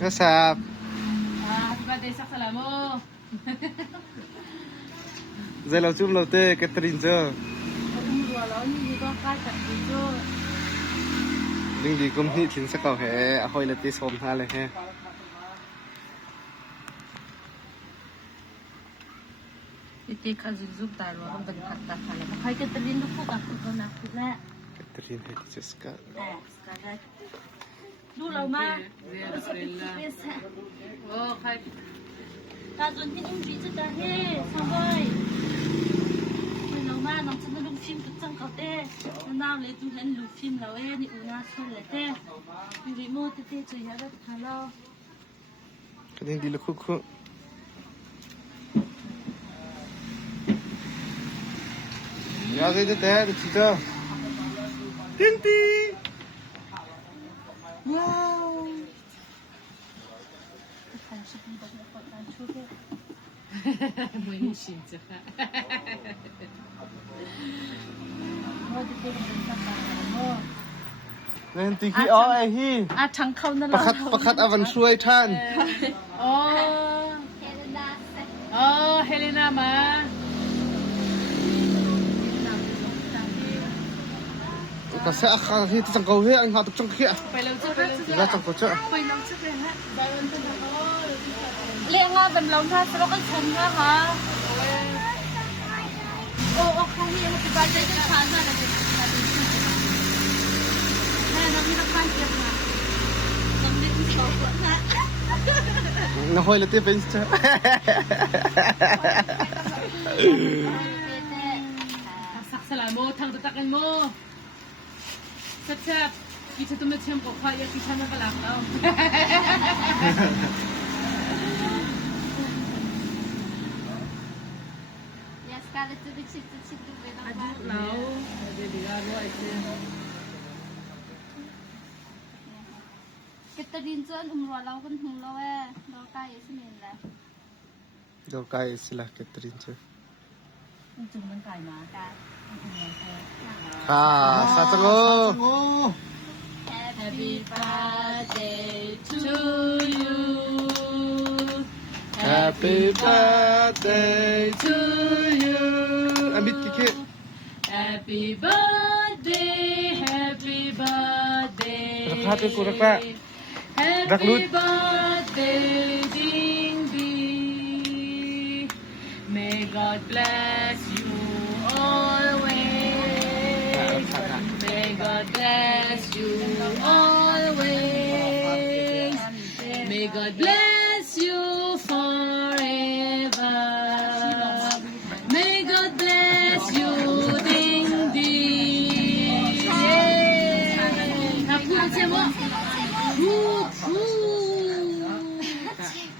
Nasab. Happy birthday sa Salamo. Zai lau chum lau te Catherine cho. Wala ni ko ka sa dito. Ding di kum hi thin sa kau he a hoi la ti som tha le he. Iti ka zuzub taro ang bagkata pala. Makay ka talin ko ka ko na pula. Catherine he Jessica. Sekarang. Dulu ma. Oh, kai. Ta zon tin in bi ta he, sabai. Dulu ma nong chen lu film tu chang ka te. Na le tu hen lu film la we ni una chon le te. Ni remote te chu ya da thalo. Kading di lu khu khu. Ya zai de te de chi cho. Tinti. Wow. 没有选择。Nen ti hi o ai hi. ทั้งเขานั่น ประคัดอวันช่วยท่าน อ๋อเฮเลนามา ka sa akha hi ti chang kau he ang ha tu chang khia ไปแล้วจ้ะ ga chang ko cha ไปแล้วจ้ะฮะเรียกว่าเป็นเราท่าเราก็ชมนะคะโอ้เขาเรียกว่าเป็นการเต้นช้าๆนะแม่น้องมีนักการเก็บมาน้องเด็กที่สองนะ na hoi la ti pen cha สักสลาโมทางตะตักกันโมแซ่บๆกินตุ้มเทียมกับข้าวกินชามันกะลังเอาCara tudo tipo vendo a não ele agora esse Catherine John umralo kan hunglo do kai ismin la do kai sila Catherine cha จุ่มมันไก่มา ha sa chango Happy birthday to you Happy birthday to you Amit kike Happy birthday Happy birthday Rakha ko rakha Happy birthday ding ding May God bless you always May God bless you always May God bless you forever May God bless you ding ding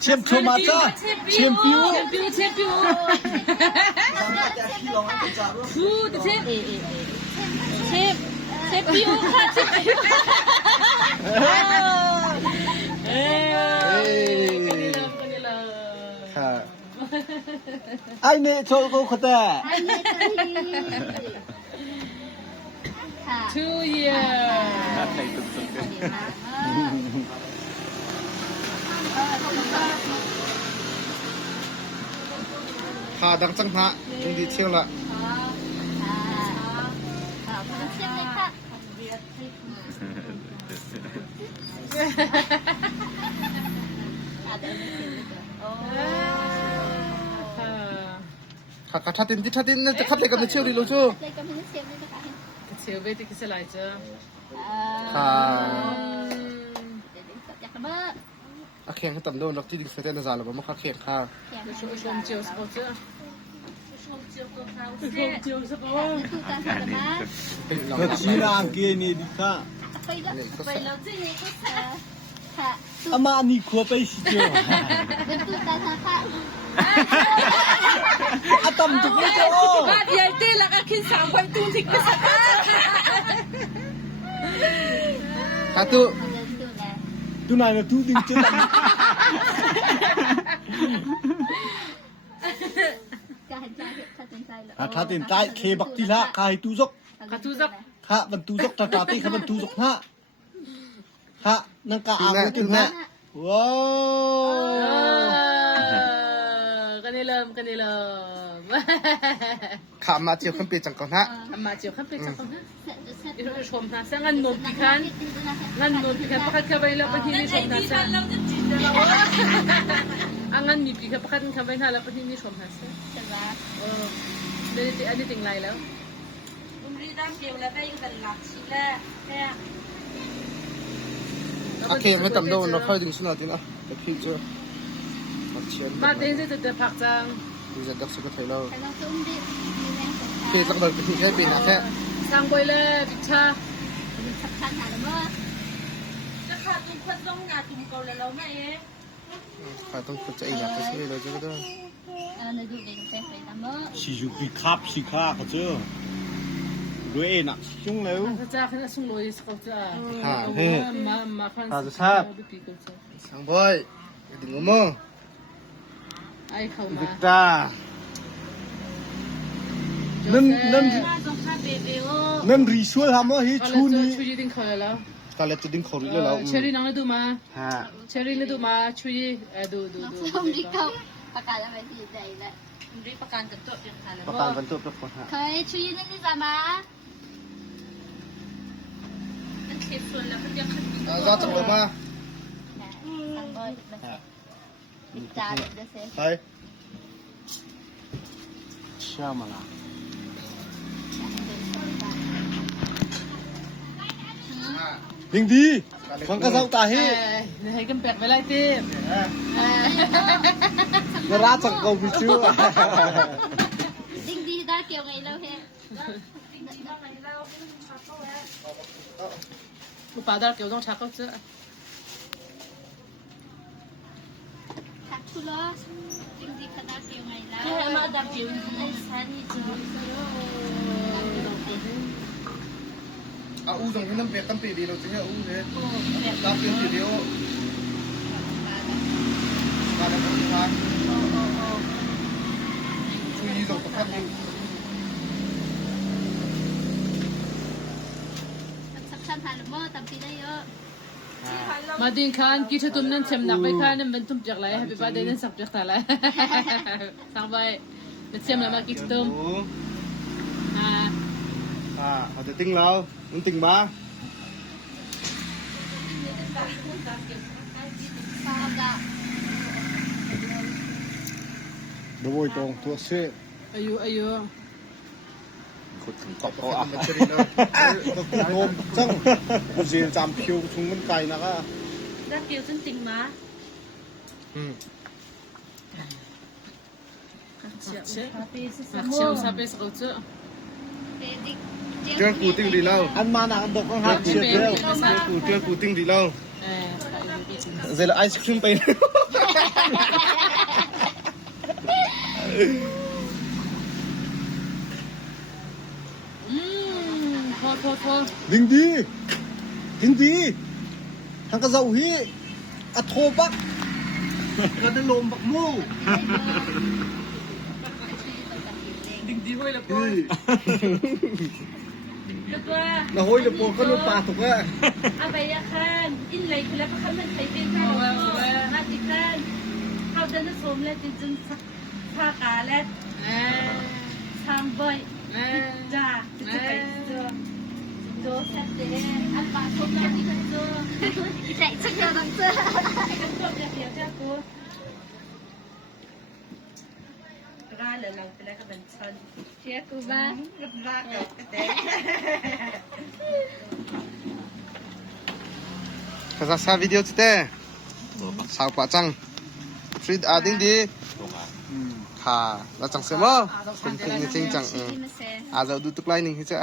Champion mata. Champion. ha Ai ne cho ko khata. 2 years thai tu tu ha dang chang ha ding di thiang la ha ka thatin ti thatin na khat le ka me cheu ri lo chu Chiều về thì cái xe lại chưa? ha a kheng ka tam do nok ti ding sa te na za lo ma kha kheng kha Hôm chiều sao chưa? Hôm chiều sao có? Ko china ke ni di kha. Ama ni ko pai si jo. Atam tu ko jo. Ba dia te la ka kin sang pai tu thik ka sa. ha tu Tu na na tu ding chen. Tha tin tai khe bak ti la kai tu jok. Ka tu zak. Kha ban tu jok ta ta ti kha ban tu jok ha. Ha nang ka a ko tin na. ว้าว กันนี่เริ่มกันนี่เริ่ม ขามาเจียวขึ้นปีจังก่อนฮะ มาเจียวข้ามไปจังกันนะ เสร็จ อีกชมนะสังงันนมพิคันงันนมพิคันประคันเข้าไปแล้วไปที่นี่ชมนะสังงันมีพิคันประคันเข้าไปแล้วไปที่นี่ชมนะสัง ใช่ป่ะ ไม่ได้อันนี้ติงไรแล้ว อุ้มรีดามเกี่ยวแล้วได้อยู่กันหลักชิ้นแล้วแค่ โอเคไม่ต่ำโดนเราค่อยดึงสุนัขทีนะเดี๋ยวพี่จะมาเชียร์ มาเต้นจะพักจัง ดูจะดักสุกไทยเรา ใครต้องอุ้มรีมีแรงสง โอเคหลักเดินไปที่แค่ปีนะแค่ สังไปเลยพิชา มีสักชั้นหาแล้วมั้ง จะขาดตุ้มคนต้องงานตุ้มเกาแล้วแม่เอ๊ะ ใครต้องกดใจอีกนะไปช่วยเราจะก็ได้ เราดูเด็กเป็นไปนะมั้ง สิจุปีครับสิค่าก็เจอด้วยน่ะจุงแล้ว พระเจ้าขณะส่งลอยสกอตจ้ามาครั้ง สังบอยดึงมือ ไอ้เข้ามา วิกตานั่น ต้องฆ่าเบเบโอ นั่นรีชัวทำว่าเฮ้ยชูนี่ ช่วยดิ้งเขาแล้ว การเล่นจะดึงเขาเลยแล้ว เชอรี่น้องเลยดูมา ฮะ เชอรี่เลยดูมาช่วยดู น้องอุ้มรีเขาประกาศจะไปดีใจแล้ว อุ้มรีประกันกับตัวเองค่ะแล้ว ประกันบรรทุกทุกคนฮะ เคยช่วยนั่นนี่จ้ามา นั่นเทปส่วนแล้วก็ยังขัด เราจะลงมา สังบอยบิจาเดเซ่ ไป เชื่อมาละยิงดีฟังกระเซาตาเฮ้ ให้กันแปลกไปไล่ตี นราจังเกาบิจู ดิ้งดีได้เกี่ยวไงแล้วเฮ้ ลูกปลาดาเกี่ยวต้องชักเขาเจอ ทักทุล้อดิ้งดีขนาดเกี่ยวไงแล้ว แค่มาดาเกี่ยวในชั้นนี่จ้ะ เอาอู้ตรงที่น้ำเป็ดตั้มปีดีเราจะให้อู้เลยตามเป็นปีเดียวมาแล้วก็มาช่วยส่งประคันอยู่ สักชั้นหาแล้วมั้งตามปีได้เยอะ มาดินคานกิจตุมนั้นเต็มหนักไปคานนั่นเป็นตุ้มจากไรให้ไปบ้านเดินสับจากแต่ไรสังไปเป็นเต็มแล้วมากิจตุมเขาจะติ้งเรามันติ้งมา ฟ้าจ้ะ โดยตรงตัวเซ่ อายุ ขุดถึงตบเขาอ่ะ ตะกุโนมจังกูเจียนจำผิวทุ่งมันไกลนะก็ ดาเกี่ยวจนติงมาเชียวซาเปสเขาเจอ เจ้ากูติ้งดีแล้ว อันมาหนักอันดกก็หักเชียร์เดียว เจ้ากูติ้งดีแล้วเสร็จแล้วไอศครีมไป โทษ ยิงดีทางกระเซาฮีอะโทบักกระดลมบักมู ดิ่งดีห้วยละปนแล้วก็ เราโหยจะปวดก็นุ่มปลาถูกไหม อาไปยาคันอินเลยคือแล้วก็คันมันใช้เป็นข้าวอาจิกันข้าวจะน่าสมและจริงๆผ้ากาและทางบ่อยจ้าจะไปโดเซตเดอันปาสมแล้วที่กันโด ใจชิเดียวต้องเจอ กันจบเดี๋ยวเจ้ากูร้านเลยเราไปแล้วก็เป็นชั้น เชียร์กูบ้าง ร้านกับกระเตง ภาษาวิดีโอที่เต้สาวกว่าจังฟรีดอาดิ้งดีค่ะแล้วจังเสมอคุณคุณจริงจัง ที่มาเซ่ อาจจะดูตุกไลน์หนึ่งที่จะ